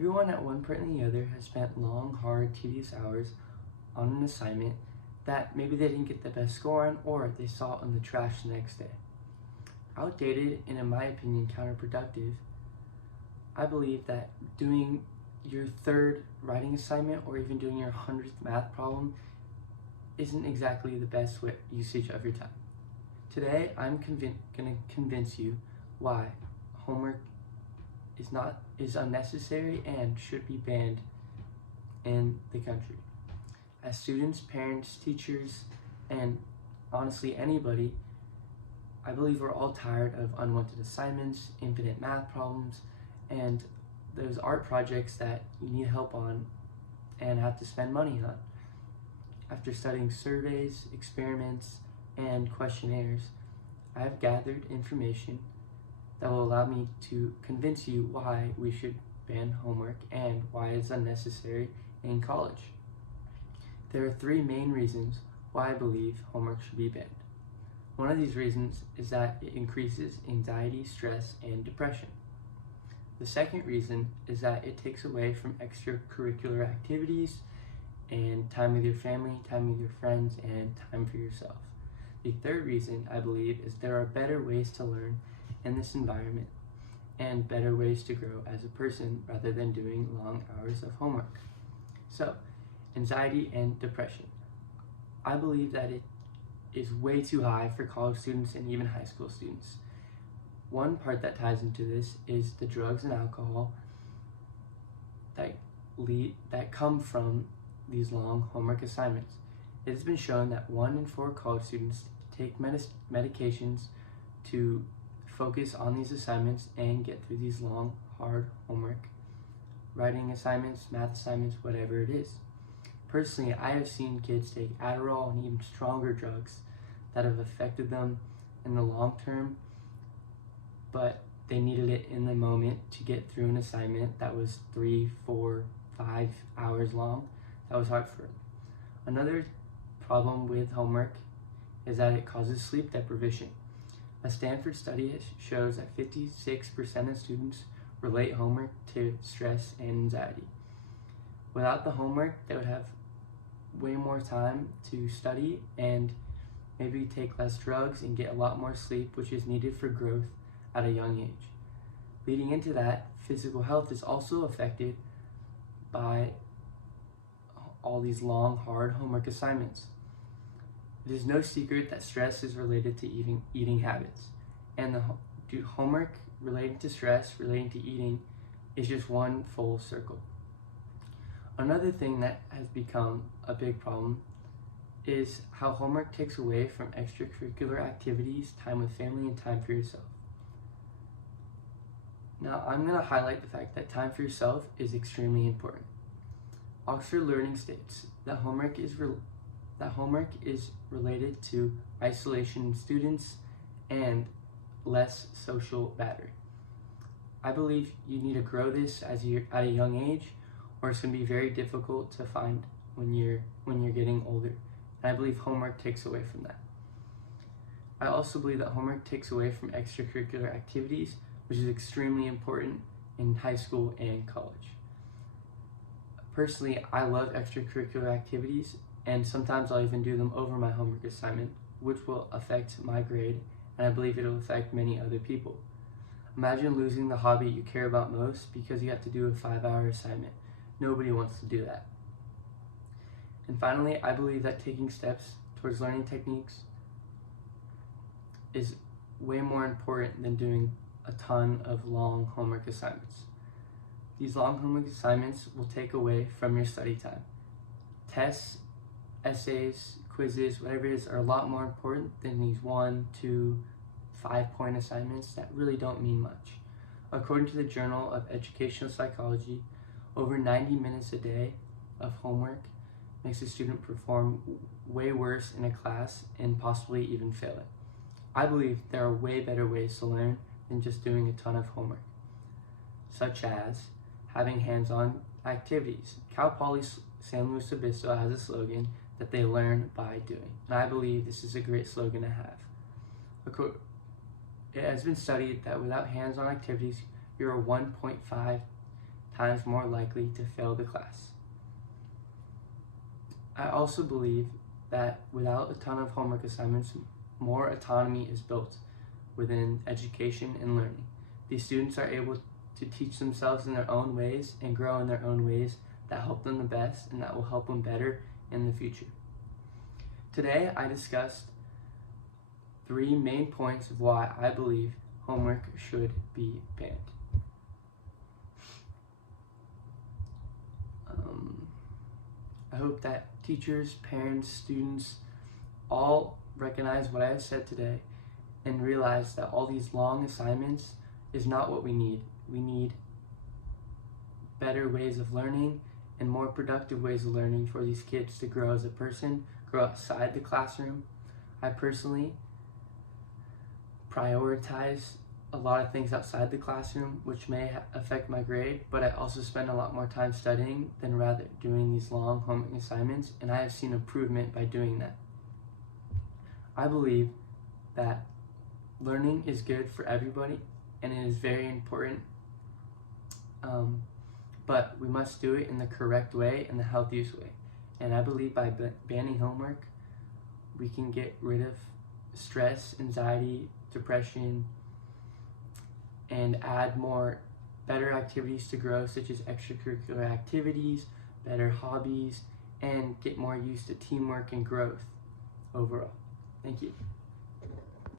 Everyone at one point or the other has spent long, hard, tedious hours on an assignment that maybe they didn't get the best score on, or they saw it in the trash the next day. Outdated and, in my opinion, counterproductive. I believe that doing your third writing assignment or even doing your 100th math problem isn't exactly the best usage of your time. Today, I'm going to convince you why homework is unnecessary and should be banned in the country. As students, parents, teachers, and honestly anybody, I believe we're all tired of unwanted assignments, infinite math problems, and those art projects that you need help on and have to spend money on. After studying surveys, experiments, and questionnaires, I have gathered information that will allow me to convince you why we should ban homework and why it's unnecessary in college. There are three main reasons why I believe homework should be banned. One of these reasons is that it increases anxiety, stress, and depression. The second reason is that it takes away from extracurricular activities and time with your family, time with your friends, and time for yourself. The third reason, I believe, is there are better ways to learn in this environment and better ways to grow as a person rather than doing long hours of homework. So, anxiety and depression. I believe that it is way too high for college students and even high school students. One part that ties into this is the drugs and alcohol that come from these long homework assignments. It has been shown that 1 in 4 college students take medications to focus on these assignments and get through these long, hard homework, writing assignments, math assignments, whatever it is. Personally, I have seen kids take Adderall and even stronger drugs that have affected them in the long term, but they needed it in the moment to get through an assignment that was 3, 4, 5 hours long. That was hard for them. Another problem with homework is that it causes sleep deprivation. A Stanford study shows that 56% of students relate homework to stress and anxiety. Without the homework, they would have way more time to study and maybe take less drugs and get a lot more sleep, which is needed for growth at a young age. Leading into that, physical health is also affected by all these long, hard homework assignments. It is no secret that stress is related to eating habits, and the homework relating to stress, relating to eating, is just one full circle. Another thing that has become a big problem is how homework takes away from extracurricular activities, time with family, and time for yourself. Now, I'm going to highlight the fact that time for yourself is extremely important. Oxford Learning states that homework is related to isolation in students and less social battery. I believe you need to grow this as you're at a young age, or it's going to be very difficult to find when you're getting older. And I believe homework takes away from that. I also believe that homework takes away from extracurricular activities, which is extremely important in high school and college. Personally, I love extracurricular activities, and sometimes I'll even do them over my homework assignment, which will affect my grade, and I believe it'll affect many other people. Imagine losing the hobby you care about most because you have to do a 5-hour assignment. Nobody wants to do that. And finally, I believe that taking steps towards learning techniques is way more important than doing a ton of long homework assignments. These long homework assignments will take away from your study time. Tests, essays, quizzes, whatever it is, are a lot more important than these 1, 2, 5-point assignments that really don't mean much. According to the Journal of Educational Psychology, over 90 minutes a day of homework makes a student perform way worse in a class and possibly even fail it. I believe there are way better ways to learn than just doing a ton of homework, such as having hands-on activities. Cal Poly San Luis Obispo has a slogan that they learn by doing, and I believe this is a great slogan to have. It has been studied that without hands-on activities, you're a 1.5 times more likely to fail the class. I also believe that without a ton of homework assignments, more autonomy is built within education and learning. These students are able to teach themselves in their own ways and grow in their own ways that help them the best and that will help them better in the future. Today, I discussed 3 main points of why I believe homework should be banned. I hope that teachers, parents, students all recognize what I have said today and realize that all these long assignments is not what we need. We need better ways of learning and more productive ways of learning for these kids to grow as a person, grow outside the classroom. I personally prioritize a lot of things outside the classroom, which may affect my grade, but I also spend a lot more time studying than rather doing these long homework assignments, and I have seen improvement by doing that. I believe that learning is good for everybody, and it is very important, but we must do it in the correct way and the healthiest way. And I believe by banning homework, we can get rid of stress, anxiety, depression, and add more better activities to grow, such as extracurricular activities, better hobbies, and get more used to teamwork and growth overall. Thank you.